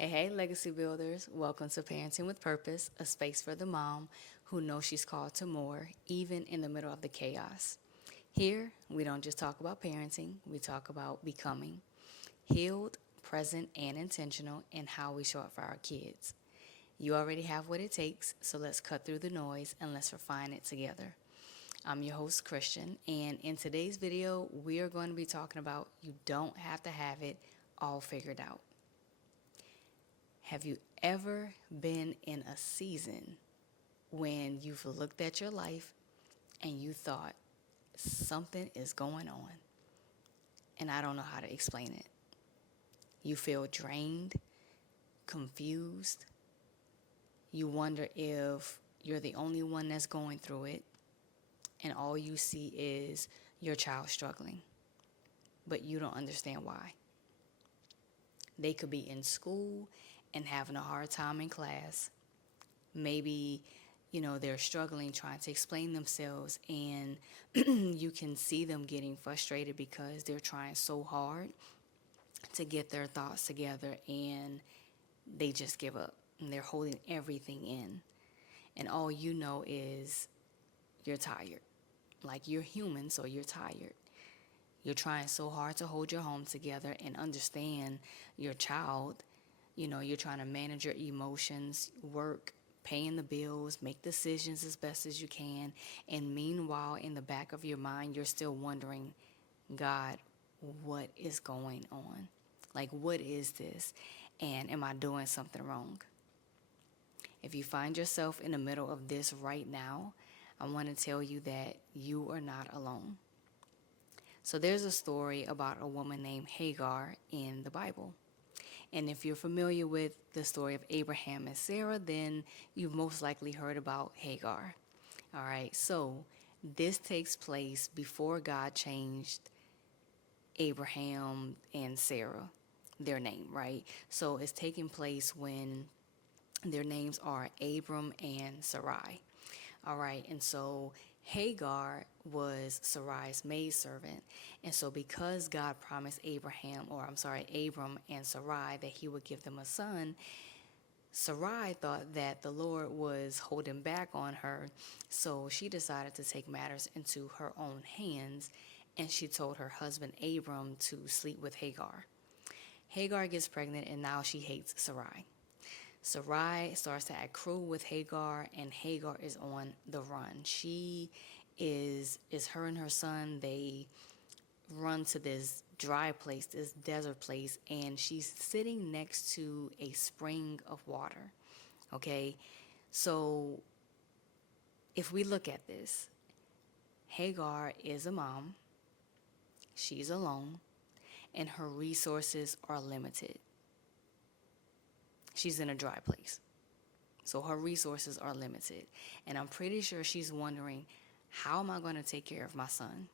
Hey, legacy builders. Welcome to Parenting with Purpose, a space for the mom who knows she's called to more, even in the middle of the chaos. Here, we don't just talk about parenting, we talk about becoming healed, present, and intentional in how we show up for our kids. You already have what it takes, so let's cut through the noise and let's refine it together. I'm your host, Christian, and in today's video, we are going to be talking about you don't have to have it all figured out. Have you ever been in a season when you've looked at your life and you thought something is going on and I don't know how to explain it? You feel drained, confused. You wonder if you're the only one that's going through it and all you see is your child struggling, but you don't understand why. They could be in school and having a hard time in class. Maybe, they're struggling trying to explain themselves, and you can see them getting frustrated because they're trying so hard to get their thoughts together and they just give up and they're holding everything in. And all you know is you're tired. Like, you're human, so you're tired. You're trying so hard to hold your home together and understand your child. You're trying to manage your emotions, work, paying the bills, make decisions as best as you can. And meanwhile, in the back of your mind, you're still wondering, God, what is going on? Like, what is this? And am I doing something wrong? If you find yourself in the middle of this right now, I want to tell you that you are not alone. So there's a story about a woman named Hagar in the Bible. And if you're familiar with the story of Abraham and Sarah, then you've most likely heard about Hagar. All right, so this takes place before God changed Abraham and Sarah, their name, right? So it's taking place when their names are Abram and Sarai. All right, and so Hagar was Sarai's maidservant. And so because God promised Abram and Sarai that he would give them a son, Sarai thought that the Lord was holding back on her. So she decided to take matters into her own hands, and she told her husband Abram to sleep with Hagar. Hagar gets pregnant, and now she hates Sarai. Sarai starts to act cruel with Hagar, and Hagar is on the run. She is her and her son, they run to this dry place, this desert place, and she's sitting next to a spring of water. Okay? So if we look at this, Hagar is a mom, she's alone, and her resources are limited. She's in a dry place. So her resources are limited. And I'm pretty sure she's wondering, how am I going to take care of my son?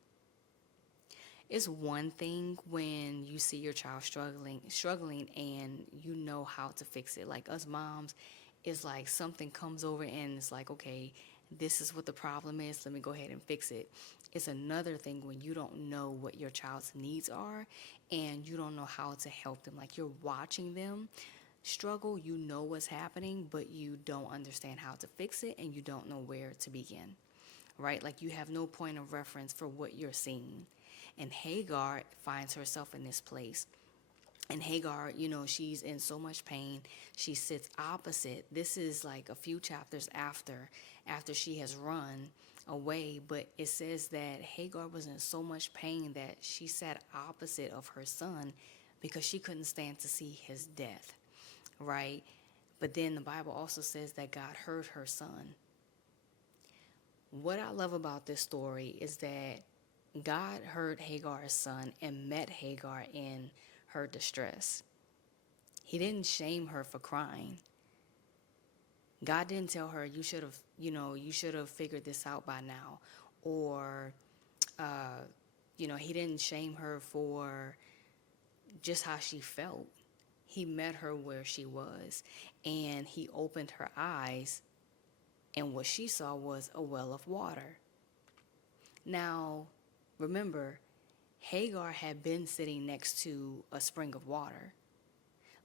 It's one thing when you see your child struggling and you know how to fix it. Like us moms, it's like something comes over and it's like, okay, this is what the problem is. Let me go ahead and fix it. It's another thing when you don't know what your child's needs are and you don't know how to help them. Like, you're watching them struggle, you know what's happening, but you don't understand how to fix it and you don't know where to begin, right? Like, you have no point of reference for what you're seeing. And Hagar finds herself in this place. And Hagar, she's in so much pain. She sits opposite. This is like a few chapters after she has run away, but it says that Hagar was in so much pain that she sat opposite of her son because she couldn't stand to see his death, right? But then the Bible also says that God heard her son. What I love about this story is that God heard Hagar's son and met Hagar in her distress. He didn't shame her for crying. God didn't tell her, you should have figured this out by now. Or, he didn't shame her for just how she felt. He met her where she was, and he opened her eyes, and what she saw was a well of water. Now, remember, Hagar had been sitting next to a spring of water,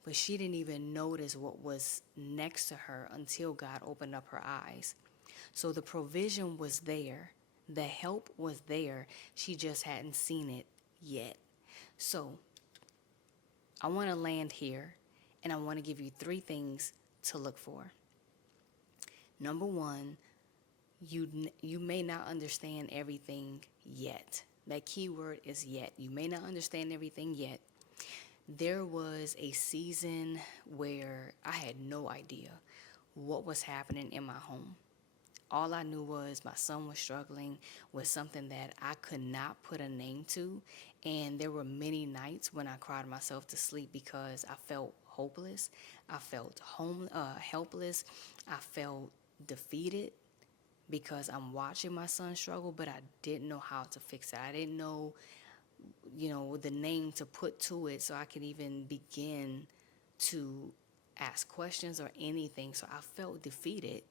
but she didn't even notice what was next to her until God opened up her eyes. So the provision was there, the help was there. She just hadn't seen it yet. So I want to land here, and I want to give you 3 things to look for. Number one, you may not understand everything yet. That key word is yet. You may not understand everything yet. There was a season where I had no idea what was happening in my home. All I knew was my son was struggling with something that I could not put a name to. And there were many nights when I cried myself to sleep because I felt hopeless. I felt helpless. I felt defeated because I'm watching my son struggle, but I didn't know how to fix it. I didn't know, the name to put to it so I could even begin to ask questions or anything. So I felt defeated.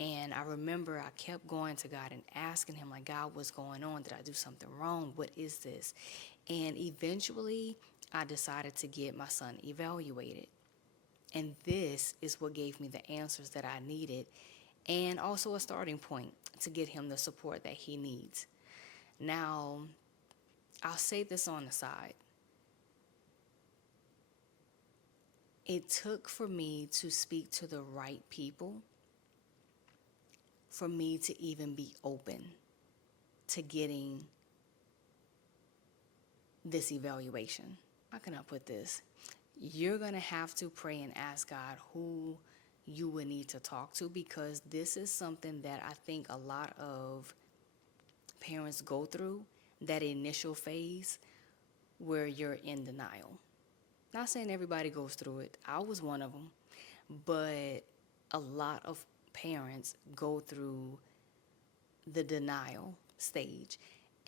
And I remember I kept going to God and asking him, like, God, what's going on? Did I do something wrong? What is this? And eventually I decided to get my son evaluated. And this is what gave me the answers that I needed, and also a starting point to get him the support that he needs. Now, I'll say this on the side. It took for me to speak to the right people for me to even be open to getting this evaluation. How can I put this? You're going to have to pray and ask God who you would need to talk to, because this is something that I think a lot of parents go through, that initial phase where you're in denial. Not saying everybody goes through it. I was one of them. But a lot of parents go through the denial stage,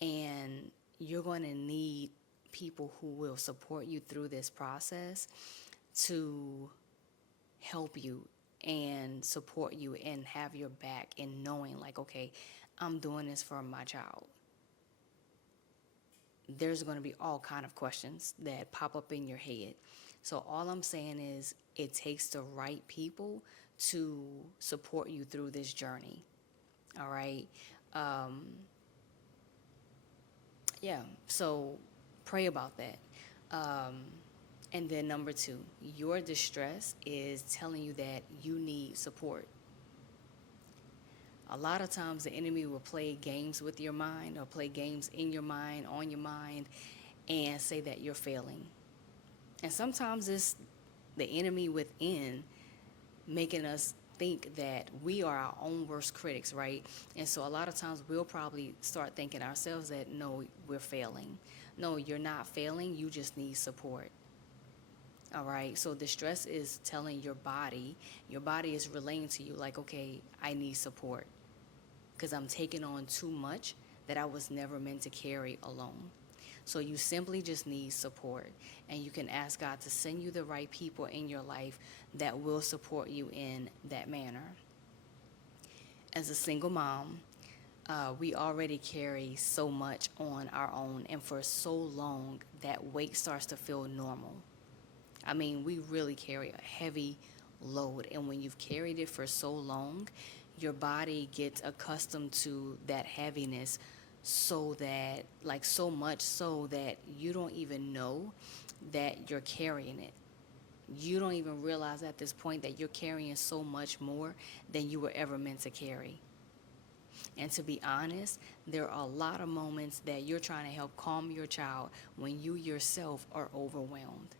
and you're going to need people who will support you through this process to help you and support you and have your back in knowing, like, okay, I'm doing this for my child. There's going to be all kind of questions that pop up in your head. So all I'm saying is it takes the right people to support you through this journey. All right. Yeah. So pray about that. And then number 2, your distress is telling you that you need support. A lot of times the enemy will play games with your mind, or play games in your mind, on your mind, and say that you're failing. And sometimes it's the enemy within making us think that we are our own worst critics, right? And so a lot of times we'll probably start thinking ourselves that, no, we're failing. No, you're not failing. You just need support. All right. So distress is telling your body is relaying to you, like, okay, I need support because I'm taking on too much that I was never meant to carry alone. So you simply just need support, and you can ask God to send you the right people in your life that will support you in that manner. As a single mom, we already carry so much on our own, and for so long that weight starts to feel normal. I mean, we really carry a heavy load, and when you've carried it for so long, your body gets accustomed to that heaviness, so that, like, so much so that you don't even know that you're carrying it. You don't even realize at this point that you're carrying so much more than you were ever meant to carry. And to be honest, there are a lot of moments that you're trying to help calm your child when you yourself are overwhelmed.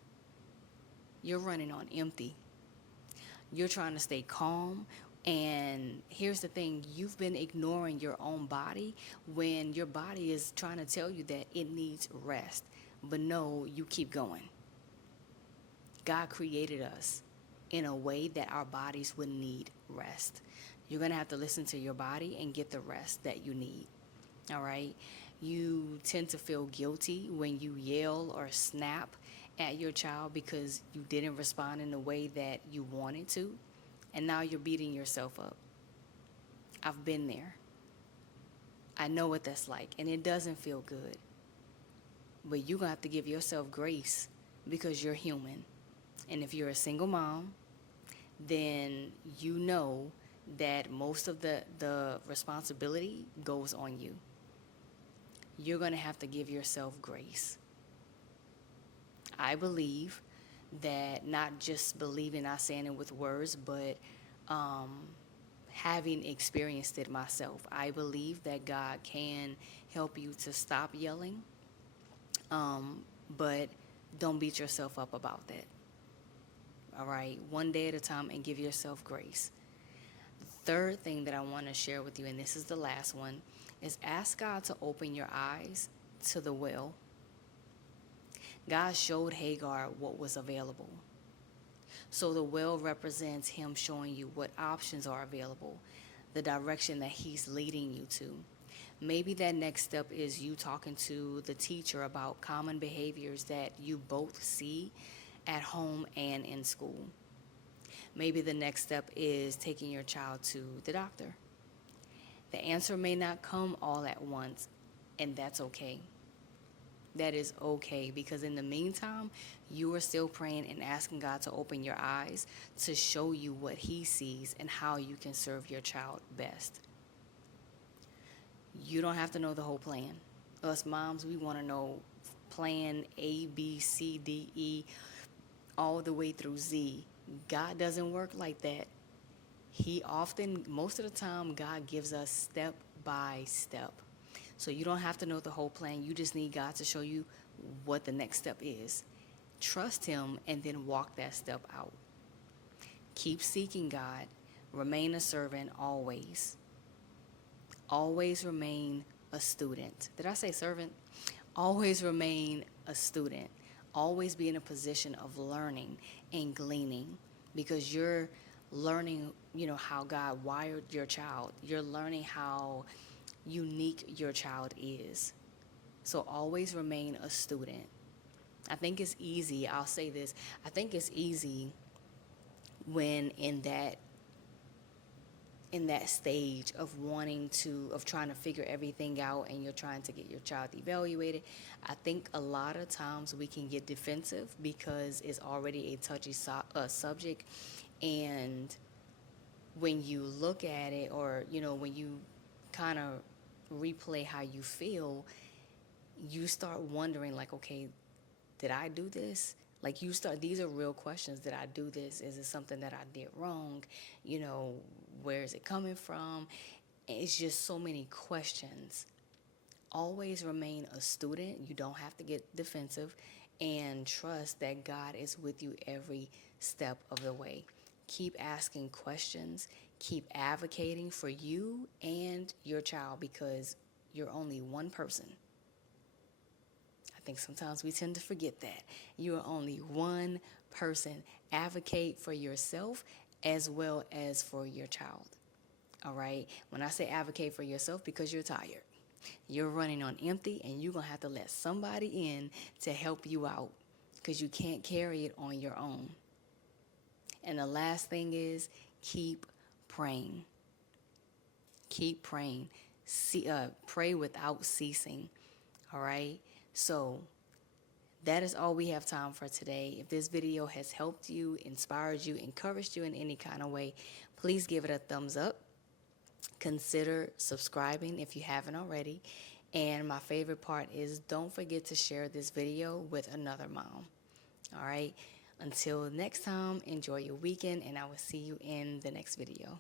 You're running on empty. You're trying to stay calm. And here's the thing, you've been ignoring your own body when your body is trying to tell you that it needs rest. But no, you keep going. God created us in a way that our bodies would need rest. You're going to have to listen to your body and get the rest that you need. All right? You tend to feel guilty when you yell or snap at your child because you didn't respond in the way that you wanted to. And now you're beating yourself up. I've been there. I know what that's like, and it doesn't feel good. But you're going to have to give yourself grace because you're human. And if you're a single mom, then you know that most of the responsibility goes on you. You're going to have to give yourself grace. I believe that, not just believing, not saying it with words, but um, having experienced it myself, I believe that God can help you to stop yelling, but don't beat yourself up about that. All right, one day at a time, and give yourself grace. The third thing that I want to share with you, and this is the last one, is ask God to open your eyes to the well. God showed Hagar what was available. So the well represents him showing you what options are available, the direction that he's leading you to. Maybe that next step is you talking to the teacher about common behaviors that you both see at home and in school. Maybe the next step is taking your child to the doctor. The answer may not come all at once, and that's okay. That is okay, because in the meantime, you are still praying and asking God to open your eyes to show you what he sees and how you can serve your child best. You don't have to know the whole plan. Us moms, we want to know plan A, B, C, D, E, all the way through Z. God doesn't work like that. Most of the time, God gives us step by step. So you don't have to know the whole plan. You just need God to show you what the next step is. Trust him and then walk that step out. Keep seeking God. Remain a servant always. Always remain a student. Did I say servant? Always remain a student. Always be in a position of learning and gleaning, because you're learning, how God wired your child. You're learning how unique your child is. So always remain a student. I think it's easy. I'll say this. I think it's easy when in that stage of trying to figure everything out, and you're trying to get your child evaluated. I think a lot of times we can get defensive because it's already a touchy subject. And when you look at it, or, when you kind of replay how you feel, you start wondering, like, okay, did I do this? Like, these are real questions. Did I do this? Is it something that I did wrong? Where is it coming from? It's just so many questions. Always remain a student. You don't have to get defensive, and trust that God is with you every step of the way. Keep asking questions. Keep advocating for you and your child, because you're only one person. I think sometimes we tend to forget that. You are only one person. Advocate for yourself as well as for your child. All right? When I say advocate for yourself, because you're tired. You're running on empty, and you're going to have to let somebody in to help you out, because you can't carry it on your own. And the last thing is, keep praying. Keep praying. Pray without ceasing. All right? So that is all we have time for today. If this video has helped you, inspired you, encouraged you in any kind of way, please give it a thumbs up. Consider subscribing if you haven't already. And my favorite part is, don't forget to share this video with another mom. All right? Until next time, enjoy your weekend, and I will see you in the next video.